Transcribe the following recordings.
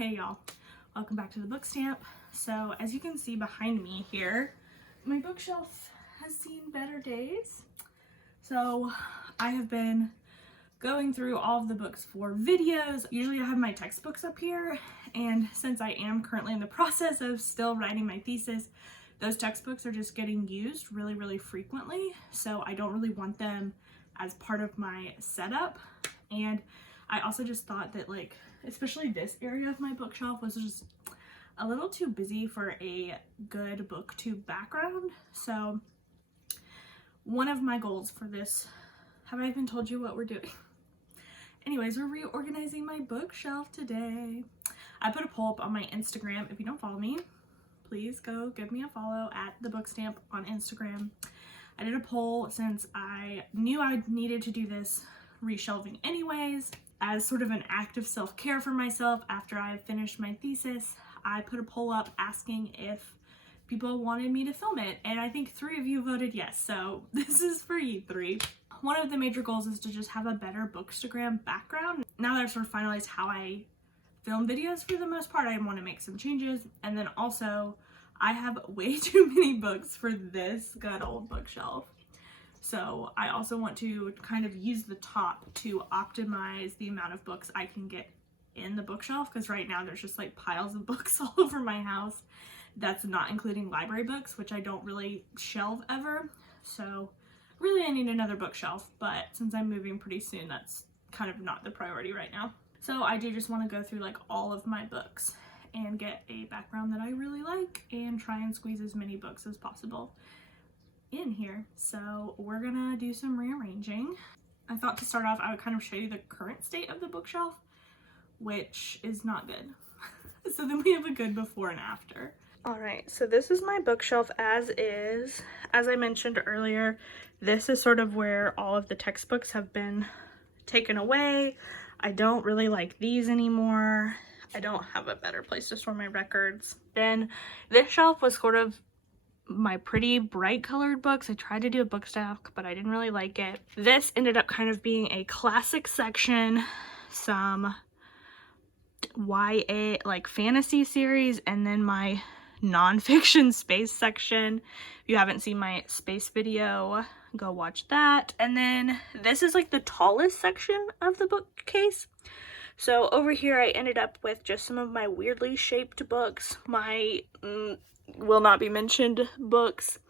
Hey y'all, welcome back to the book stamp. So as you can see behind me here, my bookshelf has seen better days. So I have been going through all of the books for videos. Usually I have my textbooks up here, and since I am currently in the process of still writing my thesis, those textbooks are just getting used really frequently, so I don't really want them as part of my setup. And I also just thought that, like, especially this area of my bookshelf was just a little too busy for a good booktube background. So one of my goals for this, have I even told you what we're doing? Anyways, we're reorganizing my bookshelf today. I put a poll up on my Instagram. If you don't follow me, please go give me a follow at the book stamp on Instagram. I did a poll since I knew I needed to do this reshelving anyways, as sort of an act of self-care for myself after I finished my thesis. I put a poll up asking if people wanted me to film it, and I think 3 of you voted yes, so this is for you 3. One of the major goals is to just have a better Bookstagram background. Now that I've sort of finalized how I film videos for the most part, I want to make some changes. And then also, I have way too many books for this good old bookshelf. So I also want to kind of use the top to optimize the amount of books I can get in the bookshelf, because right now there's just like piles of books all over my house. That's not including library books, which I don't really shelve ever. So really I need another bookshelf, but since I'm moving pretty soon, that's kind of not the priority right now. So I do just want to go through like all of my books and get a background that I really like and try and squeeze as many books as possible in here. So we're gonna do some rearranging. I thought to start off I would kind of show you the current state of the bookshelf, which is not good. So then we have a good before and after. All right, so this is my bookshelf as is. As I mentioned earlier, this is sort of where all of the textbooks have been taken away. I don't really like these anymore. I don't have a better place to store my records. Then this shelf was sort of my pretty bright colored books. I tried to do a book stack, but I didn't really like it. This ended up kind of being a classic section, some YA like fantasy series, and then my nonfiction space section. If you haven't seen my space video, go watch that. And then this is like the tallest section of the bookcase. So over here I ended up with just some of my weirdly shaped books, my will not be mentioned books,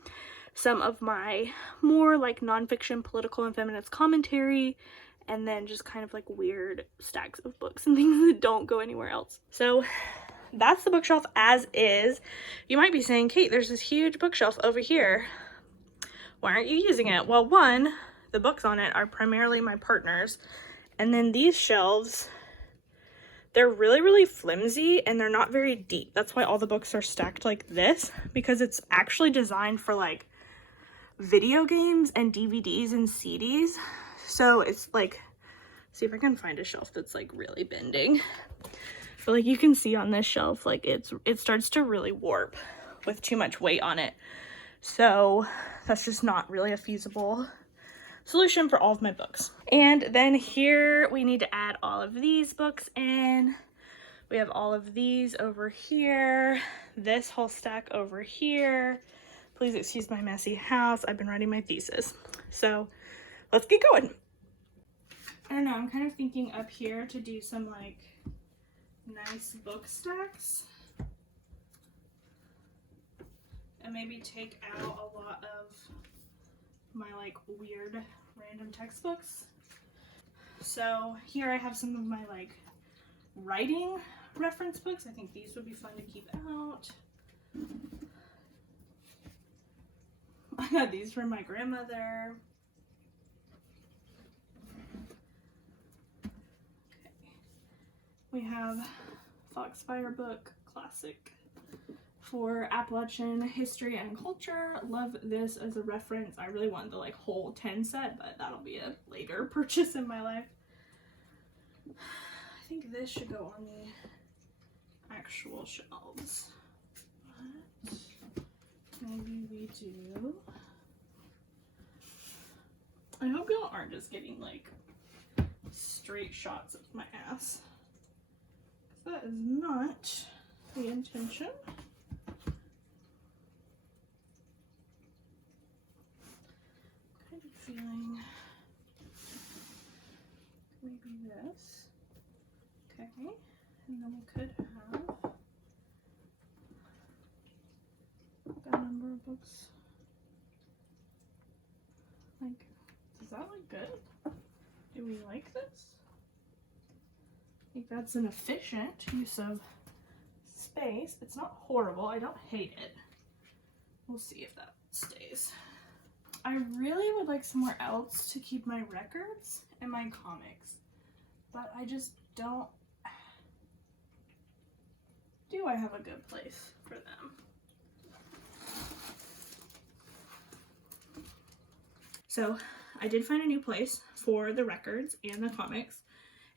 some of my more like nonfiction, political, and feminist commentary, and then just kind of like weird stacks of books and things that don't go anywhere else. So that's the bookshelf as is. You might be saying, Kate, there's this huge bookshelf over here. Why aren't you using it? Well, one, the books on it are primarily my partner's, and then these shelves, they're really flimsy and they're not very deep. That's why all the books are stacked like this, because it's actually designed for like video games and DVDs and CDs. So it's like, see if I can find a shelf that's like really bending. But like you can see on this shelf, like it starts to really warp with too much weight on it. So that's just not really a feasible solution for all of my books. And then here we need to add all of these books in. We have all of these over here, this whole stack over here. Please excuse my messy house. I've been writing my thesis. So let's get going. I don't know, I'm kind of thinking up here to do some like nice book stacks and maybe take out a lot of my like weird random textbooks. So here I have some of my like writing reference books. I think these would be fun to keep out. I got these from my grandmother. Okay. We have Foxfire book, classic for Appalachian history and culture. Love this as a reference. I really want the like whole 10 set, but that'll be a later purchase in my life. I think this should go on the actual shelves. But maybe we do. I hope y'all aren't just getting like straight shots of my ass. that is not the intention. Kind of feeling maybe this. Okay, and then we could have a number of books. Like, does that look good? Do we like this? I think that's an efficient use of space. It's not horrible. I don't hate it. We'll see if that stays. I really would like somewhere else to keep my records and my comics, but I just don't. Do I have a good place for them? So I did find a new place for the records and the comics.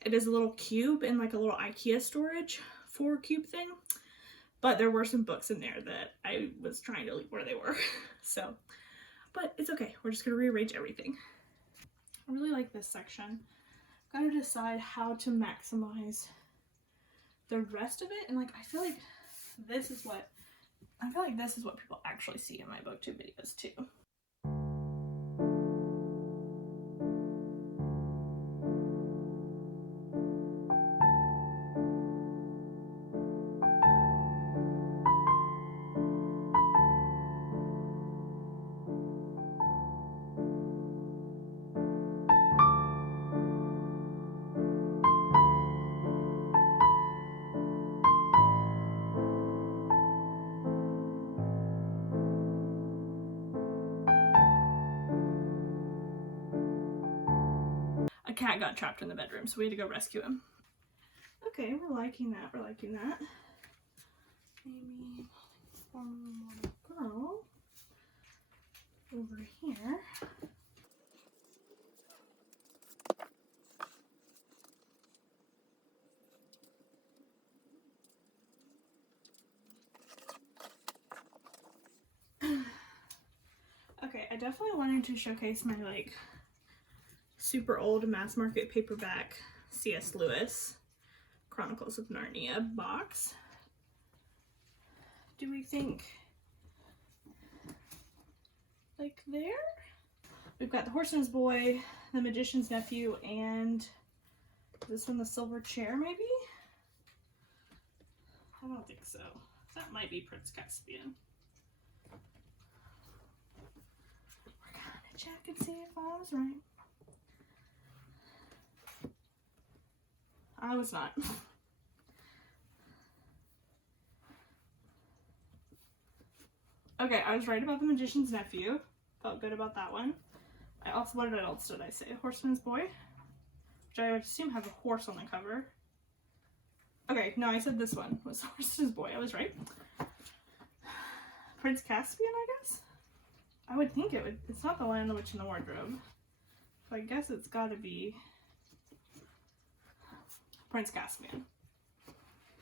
It is a little cube in like a little IKEA storage 4-cube thing, but there were some books in there that I was trying to leave where they were. So, but it's okay. We're just gonna rearrange everything. I really like this section. Gotta decide how to maximize the rest of it, and like I feel like this is what people actually see in my booktube videos too. A cat got trapped in the bedroom, so we had to go rescue him. Okay, we're liking that. We're liking that. Maybe one more girl over here. Okay, I definitely wanted to showcase my like super old mass market paperback C.S. Lewis Chronicles of Narnia box. Do we think like there? We've got The Horseman's Boy, The Magician's Nephew, and this one, The Silver Chair, maybe? I don't think so. That might be Prince Caspian. We're gonna check and see if I was right. I was not. Okay, I was right about The Magician's Nephew. Felt good about that one. I also, what else did I say? Horseman's Boy, which I would assume has a horse on the cover. Okay, no, I said this one was Horseman's Boy. I was right. Prince Caspian, I guess? I would think it would. It's not The Lion, the Witch, and the Wardrobe. So I guess it's gotta be Prince Caspian.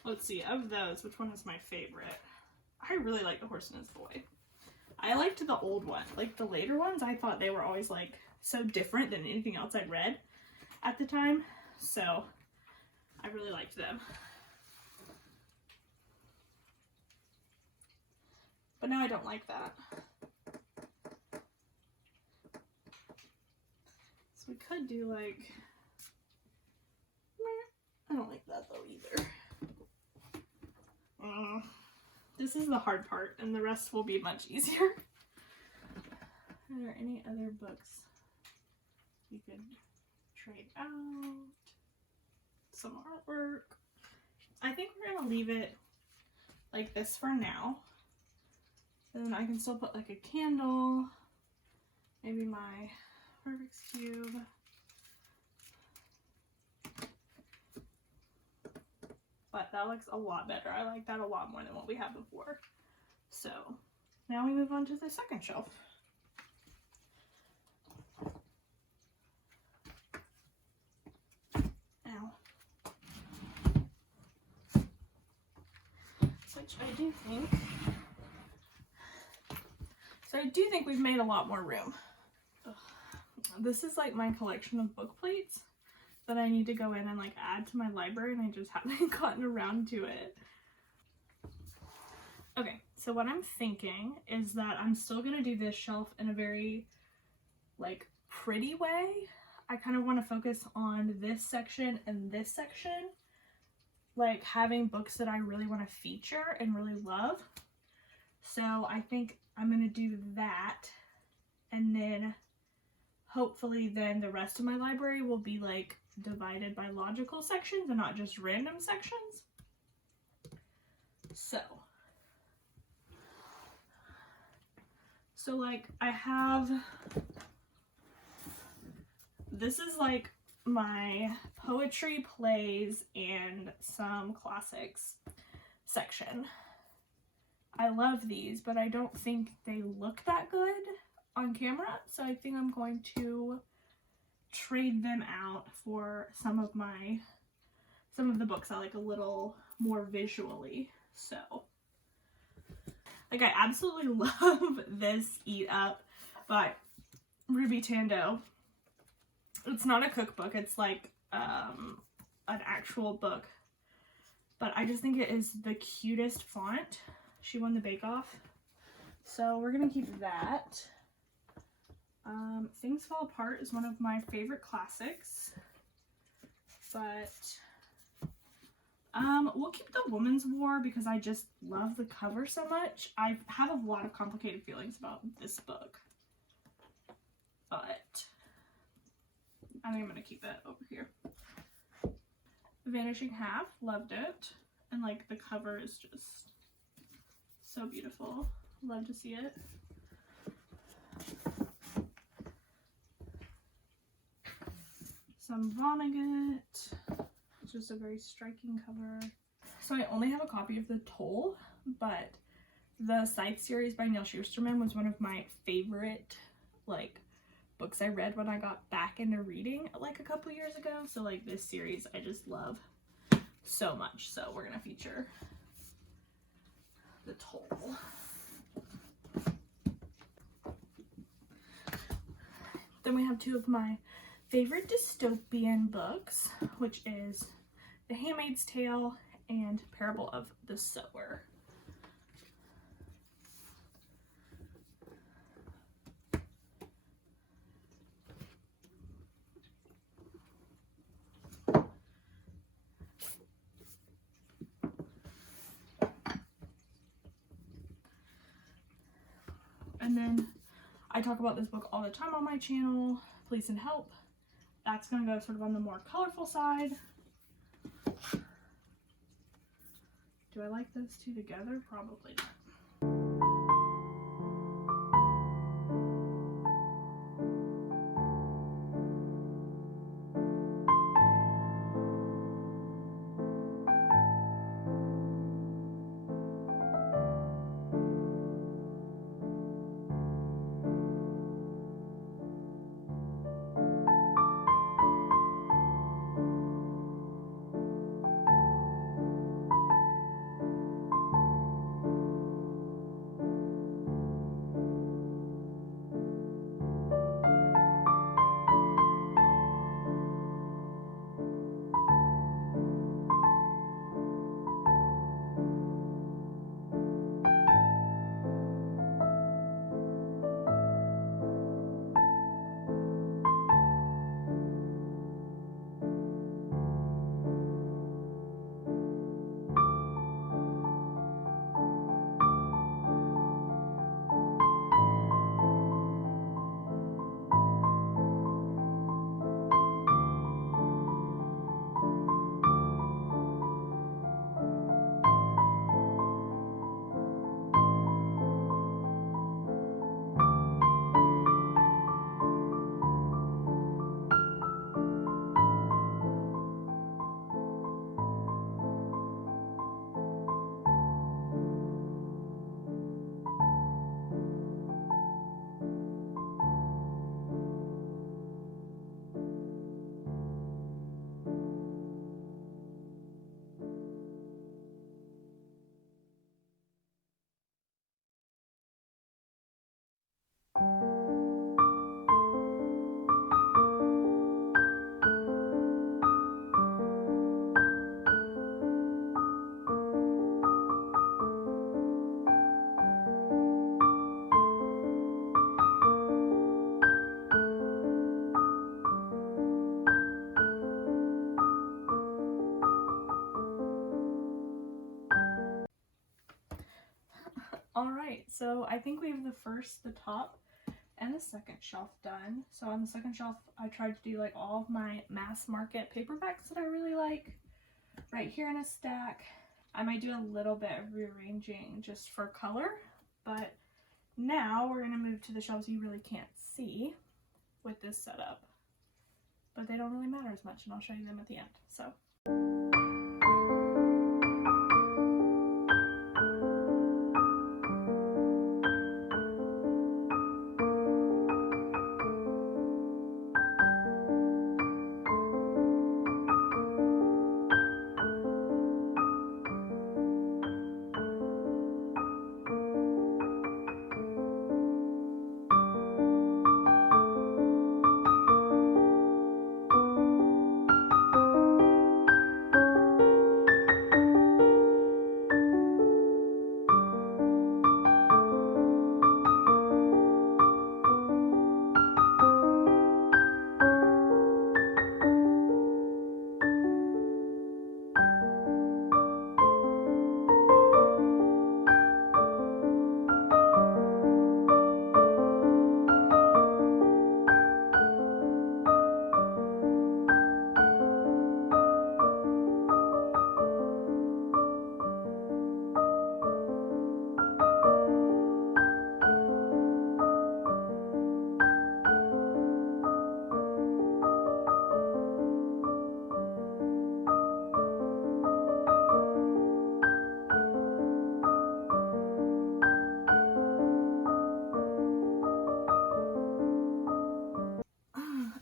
Let's see, of those, which one is my favorite? I really like The Horseman's Boy. I liked the old one. Like the later ones, I thought they were always like so different than anything else I'd read at the time. So I really liked them. But now I don't like that. So we could do like, I don't like that though either. This is the hard part, and the rest will be much easier. Are there any other books you could trade out? Some artwork. I think we're gonna leave it like this for now. And then I can still put like a candle, maybe my Rubik's Cube. But that looks a lot better. I like that a lot more than what we had before. So now we move on to the second shelf. Ow. Which I do think. So I do think we've made a lot more room. Ugh. This is like my collection of book plates that I need to go in and like add to my library, and I just haven't gotten around to it. Okay, so what I'm thinking is that I'm still gonna do this shelf in a very like pretty way. I kind of want to focus on this section and this section, like having books that I really want to feature and really love. So I think I'm gonna do that, and then hopefully then the rest of my library will be like divided by logical sections and not just random sections. So like I have, this is like my poetry, plays, and some classics section. I love these, but I don't think they look that good on camera, so I think I'm going to trade them out for some of the books I like a little more visually. So like I absolutely love this Eat Up by Ruby Tando. It's not a cookbook, it's like an actual book, but I just think it is the cutest font. She won the Bake Off, so we're gonna keep that. Things Fall Apart is one of my favorite classics, but we'll keep The Woman's War because I just love the cover so much. I have a lot of complicated feelings about this book, but I think I'm gonna keep that over here. The Vanishing Half, loved it, and like the cover is just so beautiful. Love to see it. Some Vonnegut. It's just a very striking cover. So I only have a copy of The Toll, but the Scythe series by Neil Schusterman was one of my favorite like books I read when I got back into reading like a couple years ago. So like this series I just love so much. So we're gonna feature The Toll. Then we have two of my favorite dystopian books, which is The Handmaid's Tale and Parable of the Sower. And then I talk about this book all the time on my channel, Police and Help. That's going to go sort of on the more colorful side. Do I like those two together? Probably not. Alright, so I think we have the top, and the second shelf done. So on the second shelf, I tried to do like all of my mass market paperbacks that I really like right here in a stack. I might do a little bit of rearranging just for color, but now we're going to move to the shelves you really can't see with this setup, but they don't really matter as much, and I'll show you them at the end. So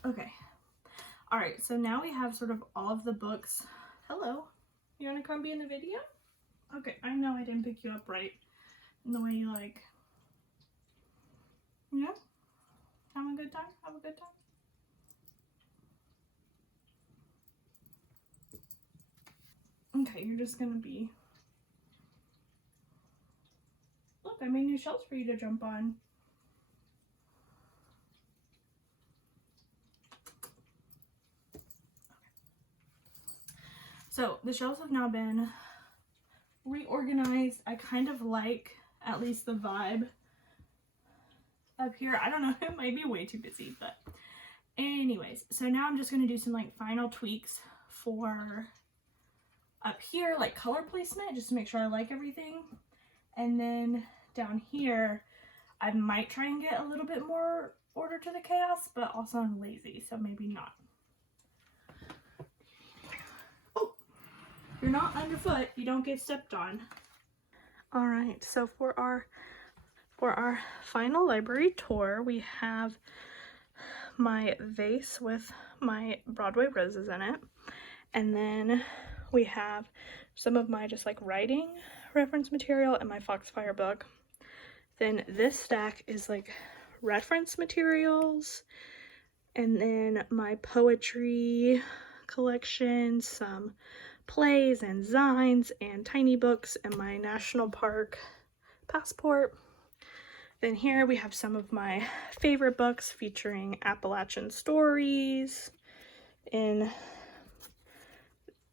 okay. Alright, so now we have sort of all of the books. Hello, you want to come be in the video? Okay, I know I didn't pick you up right in the way you like. Yeah? Have a good time? Have a good time? Okay, you're just gonna be... Look, I made new shelves for you to jump on. So the shelves have now been reorganized. I kind of like at least the vibe up here. I don't know, it might be way too busy, but anyways, so now I'm just going to do some like final tweaks for up here, like color placement, just to make sure I like everything. And then down here, I might try and get a little bit more order to the chaos, but also I'm lazy, so maybe not. Oh, you're not underfoot, you don't get stepped on. All right, so for our final library tour, we have my vase with my Broadway roses in it, and then we have some of my just like writing reference material and my Foxfire book. Then this stack is like reference materials, and then my poetry collection, some plays and zines and tiny books, and my national park passport. Then here we have some of my favorite books featuring Appalachian stories in,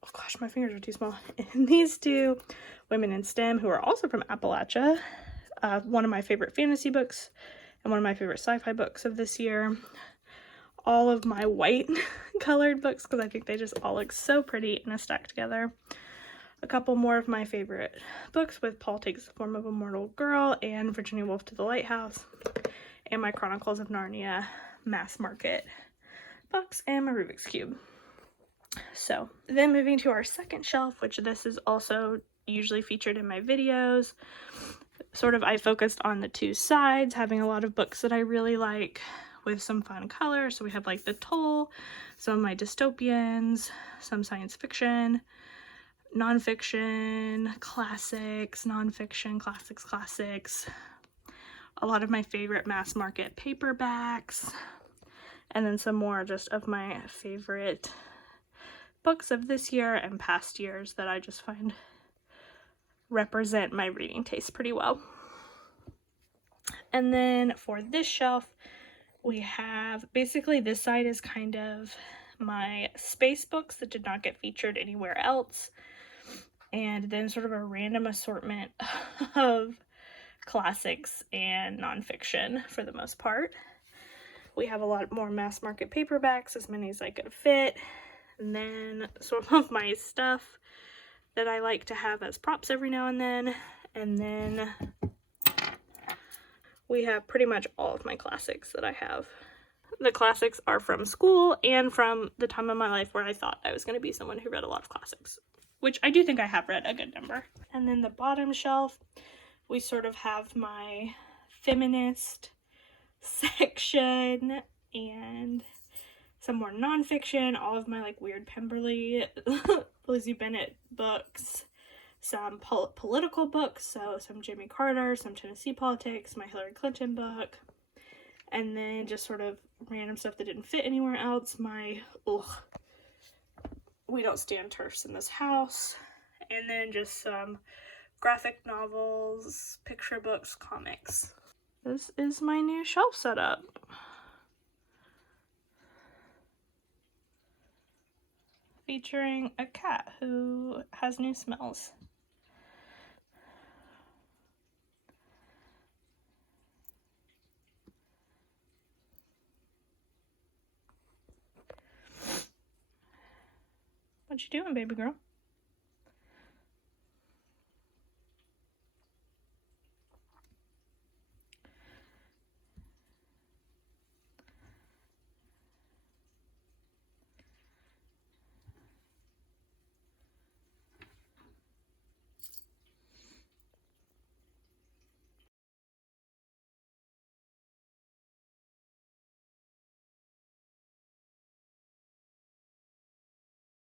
oh gosh, my fingers are too small, in these two women in STEM who are also from Appalachia. One of my favorite fantasy books and one of my favorite sci-fi books of this year. All of my white colored books because I think they just all look so pretty in a stack together. A couple more of my favorite books with Paul Takes the Form of a Mortal Girl and Virginia Woolf to the Lighthouse, and my Chronicles of Narnia mass market books and my Rubik's Cube. So then moving to our second shelf, which this is also usually featured in my videos. Sort of I focused on the two sides, having a lot of books that I really like with some fun colors. So we have like The Toll, some of my dystopians, some science fiction, nonfiction, classics, nonfiction, classics, a lot of my favorite mass market paperbacks, and then some more just of my favorite books of this year and past years that I just find represent my reading taste pretty well. And then for this shelf, we have basically this side is kind of my space books that did not get featured anywhere else, and then sort of a random assortment of classics and nonfiction for the most part. We have a lot more mass market paperbacks, as many as I could fit. And then some of my stuff that I like to have as props every now and then. And then we have pretty much all of my classics that I have. The classics are from school and from the time of my life where I thought I was going to be someone who read a lot of classics, which I do think I have read a good number. And then the bottom shelf, we sort of have my feminist section and some more nonfiction, all of my like weird Pemberley, Lizzie Bennett books, some political books, so some Jimmy Carter, some Tennessee politics, my Hillary Clinton book, and then just sort of random stuff that didn't fit anywhere else. My, we don't stand TERFs in this house, and then just some graphic novels, picture books, comics. This is my new shelf setup. Featuring a cat who has new smells. What you doing, baby girl?